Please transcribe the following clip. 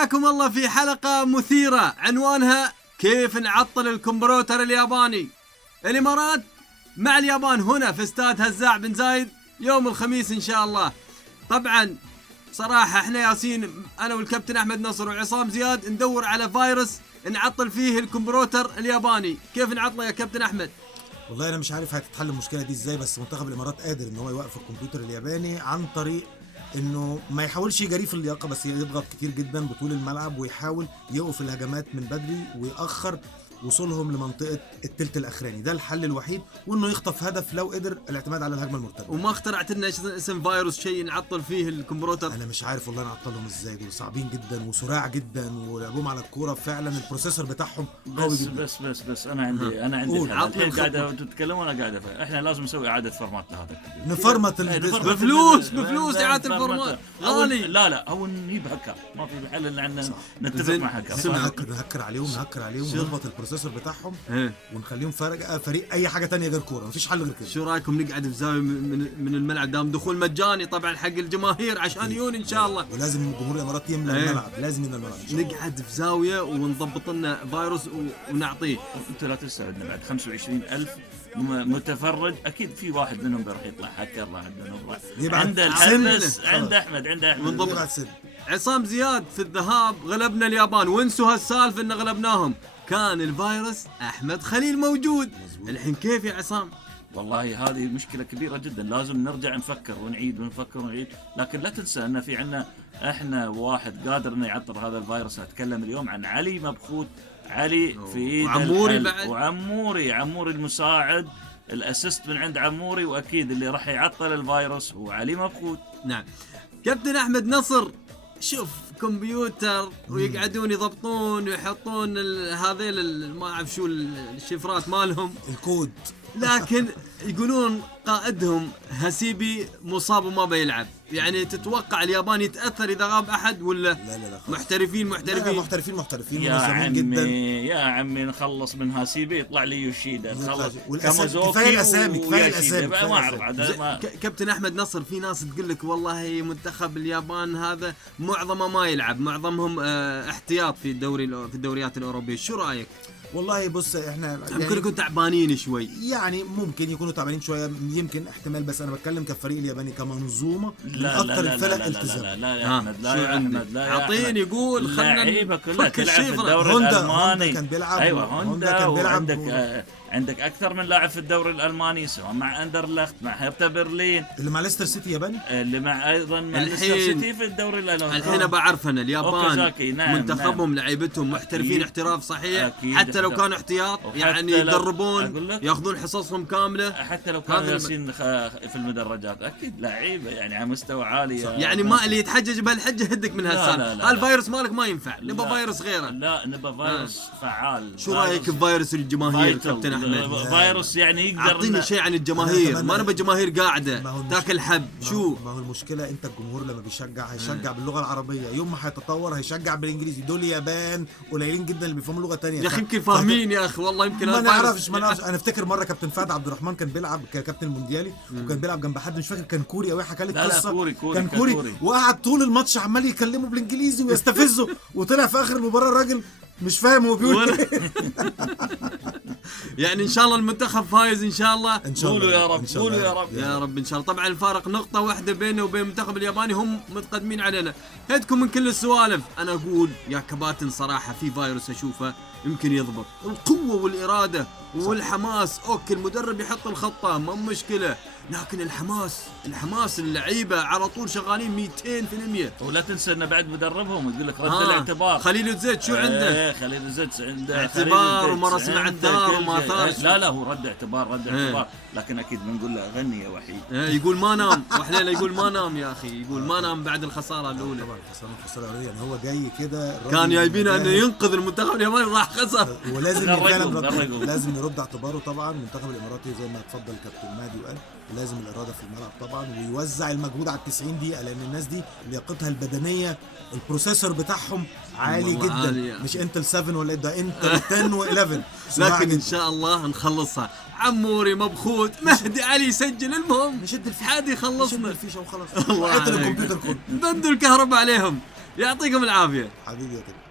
حياكم الله في حلقة مثيرة عنوانها كيف نعطل الكمبيوتر الياباني. الإمارات مع اليابان هنا في استاد هزاع بن زايد يوم الخميس إن شاء الله. طبعا صراحة احنا ياسين أنا والكابتن أحمد نصر وعصام زياد ندور على فيروس نعطل فيه الكمبيوتر الياباني. كيف نعطله يا كابتن أحمد؟ والله انا مش عارف هتتحل المشكله دي ازاي، بس منتخب الامارات قادر ان هو يوقف الكمبيوتر الياباني عن طريق انه ما يحاولش يجري في اللياقه، بس يضغط كتير جدا بطول الملعب ويحاول يوقف الهجمات من بدري ويأخر وصولهم لمنطقه الثلث الاخراني. ده الحل الوحيد، وانه يخطف هدف لو قدر الاعتماد على الهجمه المرتده. وما اخترعت لنا اسم فيروس شيء نعطل فيه الكمبيوتر؟ انا مش عارف والله نعطلهم ازاي، دول صعبين جدا وسراع جدا ولعبهم على الكوره فعلا البروسيسور بتاعهم قوي جدا. بس انا عندي الحين قاعده تتكلمون وانا قاعده. احنا لازم نسوي اعاده فورمات لهذا، نفرمت بفلوس اعاده الفورمات غالي. لا هو نجيب هكر، ما في حل الا ان نتفق مع هكر. نهكر عليهم ونضبط البروسيسور بتاعهم ونخليهم فريق اي حاجه تانية غير كوره، مفيش حل غير كده. شو رايكم نقعد في زاويه من الملعب؟ دام دخول مجاني طبعا حق الجماهير عشان يجون ان شاء الله، ولازم جمهور الامارات يملى الملعب، لازم يملى الملعب. نقعد في زاويه ونضبط لنا فيروس ونعطيه. انت لا تستعدنا بعد 25,000 متفرج، اكيد في واحد منهم راح يطلع هكر عند الحدث. عند احمد ونضبط. عصام زياد في الذهاب غلبنا اليابان، وانسوا هالسالفه ان غلبناهم، كان الفيروس احمد خليل موجود. الحين كيف يا عصام؟ والله هذه مشكله كبيره جدا، لازم نرجع نفكر ونعيد لكن لا تنسى ان في عندنا احنا واحد قادر انه يعطر هذا الفيروس. اتكلم اليوم عن علي مبخوت، علي في ايد وعموري بعد، وعموري المساعد، الاسيست من عند عموري، واكيد اللي راح يعطل الفيروس هو علي مبخوت. نعم كابتن احمد نصر، شوف كمبيوتر ويقعدون يضبطون ويحطون هذيل ما اعرف شو الشفرات مالهم الكود، لكن يقولون قائدهم هسيبي مصاب وما بيلعب. يعني تتوقع اليابان يتاثر اذا غاب احد ولا؟ لا محترفين منظمين جدا. يا عمي نخلص من هاسيبي يطلع لي يوشيدا، نخلص كامازوكي. كفايه الاسامي ما اعرف. كابتن احمد نصر، في ناس تقول لك والله منتخب اليابان هذا معظمه ما يلعب، معظمهم احتياط في الدوريات الاوروبيه، شو رايك؟ والله بص احنا يمكن يكونوا تعبانين شوي، يعني ممكن يكونوا تعبانين شويه، يمكن احتمال، بس انا بتكلم كفريق الياباني كمنظومه من اكثر الفرق التزام. لا يا احمد، لا يا احمد، لا يا عطين يقول خلنا اللعيبه كلها تلعب في الدوري الالماني. هوندا كان بيلعب. ايوه هوندا كان بيلعب. عندك اكثر من لاعب في الدوري الالماني، سواء مع اندرلخت، مع هيرتا برلين، اللي مع ليستر سيتي ياباني، اللي مع ايضا مع ليستر سيتي في الدوري الالماني. الحين بعرف انا اليابان منتخبهم لعيبتهم محترفين احتراف صحيح، حتى لو كانوا احتياط يعني يدربون ياخذون حصصهم كامله، حتى لو كانوا ياسين في المدرجات، اكيد لعيبه يعني على مستوى عالي. يعني ما اللي يتحجج بهالحجه هدك من هالسالفه. الفيروس مالك ما ينفع، نبى فيروس غيره. لا نبى فيروس فعال. شو رايك بفيروس الجماهير كابتن احمد؟ فيروس يعني يقدر. اعطيني شيء عن الجماهير، ما نبى جماهير قاعده تاكل حب. شو ما هو المشكله؟ انت الجمهور لما بيشجع هيشجع باللغه العربيه، يوم ما هيتطور هيشجع بالانجليزي. دول اليابان قليلين جدا اللي بيفهموا لغه ثانيه يا اخي. يمكن فاهمين يا اخي، والله يمكن ما نعرفش. انا افتكر مره كابتن فهد عبد الرحمن كان بيلعب ككابتن المونديالي، وكان بيلعب جنب حد مش فاكر كان كوري او حكى لي القصه. كان كوري وقعد طول الماتش عمال يكلمه بالانجليزي ويستفزه، وطلع في اخر المباراه الراجل مش فاهم هو بيقول يعني ان شاء الله المنتخب فايز ان شاء الله. قولوا يا رب، قولوا يا رب يا رب ان شاء الله. طبعا الفارق نقطه واحده بينه وبين المنتخب الياباني، هم متقدمين علينا. هدكم من كل السوالف. انا اقول يا كباتن صراحه في فيروس اشوفه يمكن يضبط، القوه والاراده والحماس. اوكي المدرب يحط الخطه ما مشكله، لكن الحماس اللعيبه على طول شغالين 200%. ولا تنسى ان بعد مدربهم يقول لك رد الاعتبار. خليل الزيت شو عنده؟ خليل الزيت عنده اعتبار ومره سمع الثار وما ثار. لا هو رد اعتبار. لكن اكيد بنقول له غني يا وحيد. يقول ما نام وحليله، يقول ما نام يا اخي، يقول ما نام بعد الخساره الاولى. طبعا الخساره الاولى يعني هو جاي كده كان جايبينه انه ينقذ المنتخب الياباني، راح خسر. ولازم لازم يرد اعتباره طبعا. المنتخب الاماراتي زي ما اتفضل كابتن مهدي وقال، ولازم الاراده في الملعب طبعا، ويوزع المجهود على 90 دقيقه، لان الناس دي لياقتها البدنيه البروسيسور بتاعهم عالي جدا. مش انتل 7 ولا ده انتل 10 و11. لكن ان شاء الله نخلصها. عموري مبخوت مهدي علي يسجل، المهم نشد حد يخلصنا. نشد الفيشه وخلاص. حط الكمبيوتر كله، بدوا الكهرباء عليهم. يعطيكم العافيه. حبيبي يا كده.